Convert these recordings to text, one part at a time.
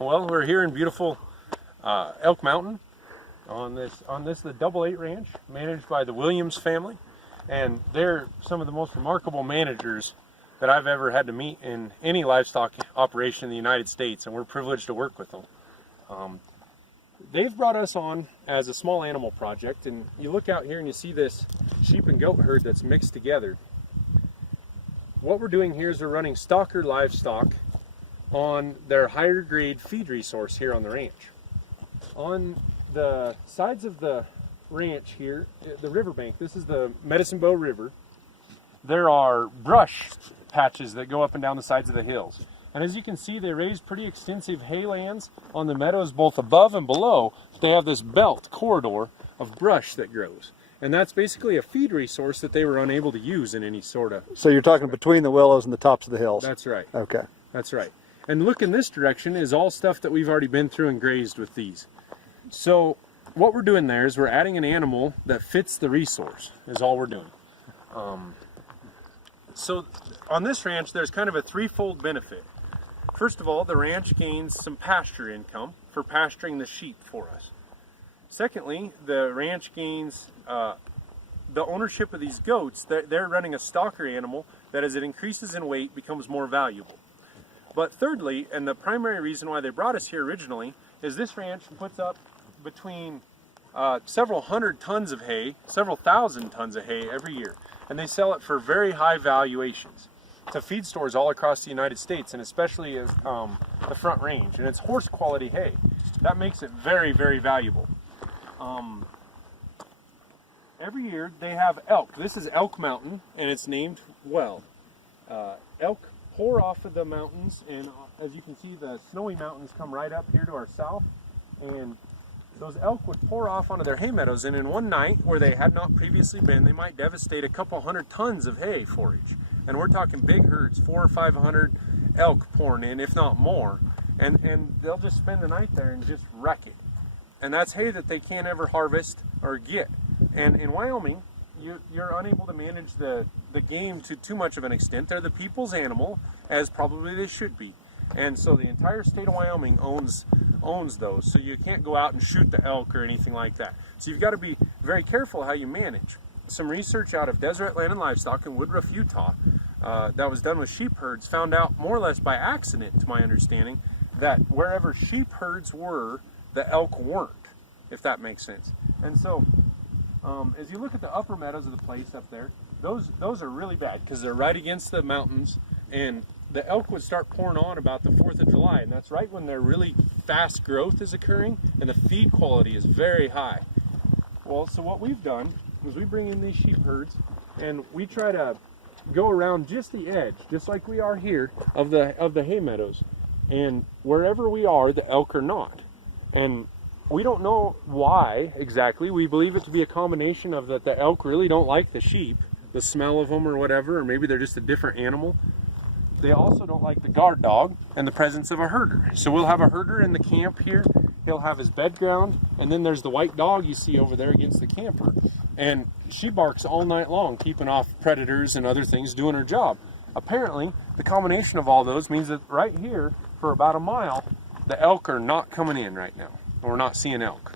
Well, we're here in beautiful Elk Mountain on this the Double 8 Ranch, managed by the Williams family, and they're some of the most remarkable managers that I've ever had to meet in any livestock operation in the United States, and we're privileged to work with them. They've brought us on as a small animal project, and you look out here and you see this sheep and goat herd that's mixed together. What we're doing here is we're running stocker livestock on their higher grade feed resource here on the ranch. On the sides of the ranch here, the riverbank, this is the Medicine Bow River, there are brush patches that go up and down the sides of the hills. And as you can see, they raise pretty extensive haylands on the meadows both above and below. They have this belt corridor of brush that grows. And that's basically a feed resource that they were unable to use in any sort of... So you're talking between the willows and the tops of the hills? That's right. Okay. That's right. And look in this direction is all stuff that we've already been through and grazed with these. So what we're doing there is we're adding an animal that fits the resource, is all we're doing. So on this ranch, there's kind of a threefold benefit. First of all, the ranch gains some pasture income for pasturing the sheep for us. Secondly, the ranch gains the ownership of these goats. They're running a stocker animal that as it increases in weight becomes more valuable. But thirdly, and the primary reason why they brought us here originally, is this ranch puts up between several hundred tons of hay, several thousand tons of hay every year. And they sell it for very high valuations to feed stores all across the United States, and especially as the Front Range. And it's horse quality hay. That makes it very, very valuable. Every year they have elk. This is Elk Mountain, and it's named well. Elk pour off of the mountains, and as you can see, the snowy mountains come right up here to our south, and those elk would pour off onto their hay meadows, and in one night where they had not previously been, they might devastate a couple hundred tons of hay forage. And we're talking big herds, 400 or 500 elk pouring in, if not more, and they'll just spend the night there and just wreck it. And that's hay that they can't ever harvest or get. And in Wyoming, you're unable to manage the game to too much of an extent. They're the people's animal, as probably they should be. And so the entire state of Wyoming owns those. So you can't go out and shoot the elk or anything like that. So you've got to be very careful how you manage. Some research out of Deseret Land and Livestock in Woodruff, Utah, that was done with sheep herds, found out more or less by accident, to my understanding, that wherever sheep herds were, the elk weren't, if that makes sense. And so as you look at the upper meadows of the place up there, those are really bad because they're right against the mountains, and the elk would start pouring on about the 4th of July, and that's right when their really fast growth is occurring and the feed quality is very high. Well, so what we've done is we bring in these sheep herds and we try to go around just the edge, just like we are here, of the hay meadows, and wherever we are, the elk are not. And we don't know why exactly. We believe it to be a combination of that the elk really don't like the sheep, the smell of them or whatever, or maybe they're just a different animal. They also don't like the guard dog and the presence of a herder. So we'll have a herder in the camp here. He'll have his bed ground, and then there's the white dog you see over there against the camper. And she barks all night long, keeping off predators and other things, doing her job. Apparently, the combination of all those means that right here, for about a mile, the elk are not coming in right now. We're not seeing elk.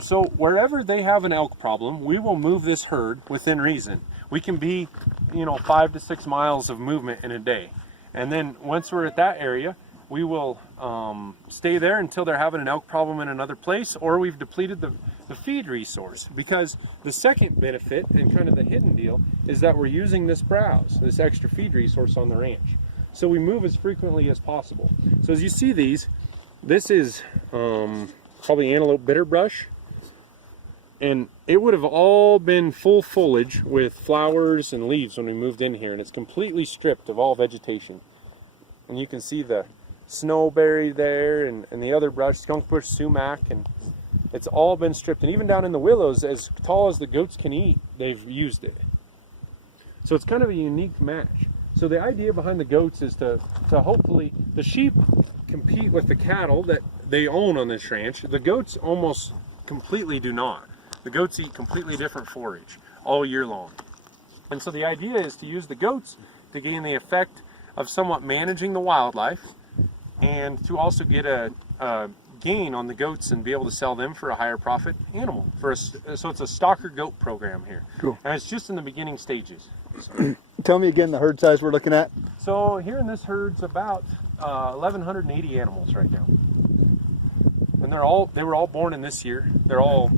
So wherever they have an elk problem, we will move this herd within reason. We can be, 5 to 6 miles of movement in a day. And then once we're at that area, we will stay there until they're having an elk problem in another place, or we've depleted the feed resource. Because the second benefit, and kind of the hidden deal, is that we're using this browse, this extra feed resource on the ranch. So we move as frequently as possible. So as you see these, this is probably antelope bitterbrush, and it would have all been full foliage with flowers and leaves when we moved in here, and it's completely stripped of all vegetation. And you can see the snowberry there and the other brush, skunk bush, sumac, and it's all been stripped. And even down in the willows, as tall as the goats can eat, they've used it. So it's kind of a unique match. So the idea behind the goats is to hopefully, the sheep compete with the cattle that they own on this ranch. The goats almost completely do not. The goats eat completely different forage all year long. And so the idea is to use the goats to gain the effect of somewhat managing the wildlife, and to also get a gain on the goats and be able to sell them for a higher profit animal. So it's a stocker goat program here. Cool. And it's just in the beginning stages. So, Tell me again the herd size we're looking at. so here in this herd's about 1,180 animals right now. And they were all born in this year. They're all,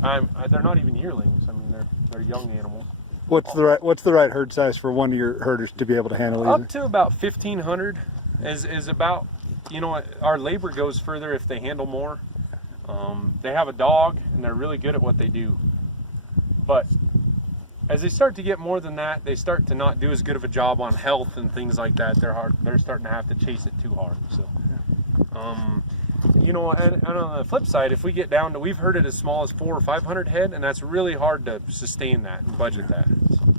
they're not even yearlings. I mean, they're young animals. What's the right herd size for one of your herders to be able to handle these? Up to about 1,500 is about, you know, our labor goes further if they handle more. They have a dog and they're really good at what they do. But as they start to get more than that, they start to not do as good of a job on health and things like that. They're starting to have to chase it too hard. So, you know, and on the flip side, if we get down to, we've herded as small as 400 or 500 head, and that's really hard to sustain that and budget that. So.